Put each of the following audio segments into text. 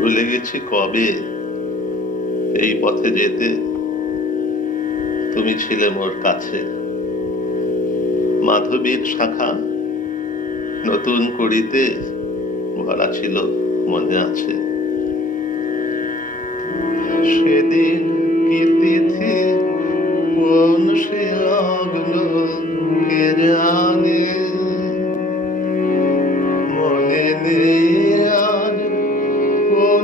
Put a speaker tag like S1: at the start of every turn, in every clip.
S1: ভুলে গেছি কবে? এই পথে যেতে তুমি ছিলে মোর কাছে। মাধবীর শাখা নতুন করিতে ভরা ছিল মনে আছে। সেদিন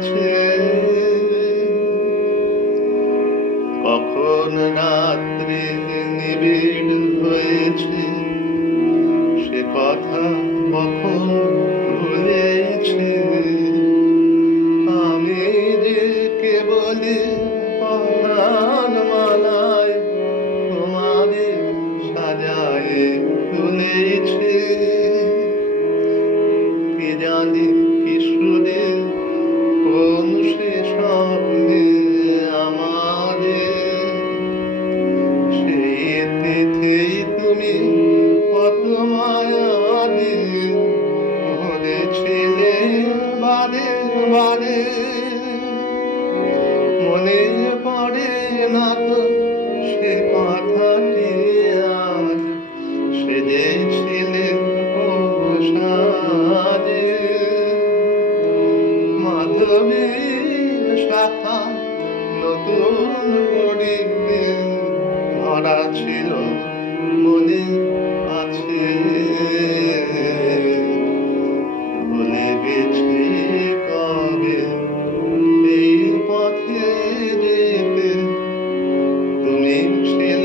S1: কাছে কখন রাত্রি নিবিড় হয়েছে সে কথা কখন বারে মনে পড়ে না তো সে কথাটি আজ। সেজেছিলে ও সাজে মাধবীর শাখা নতুন করিতে ধরা ছিল মনে She.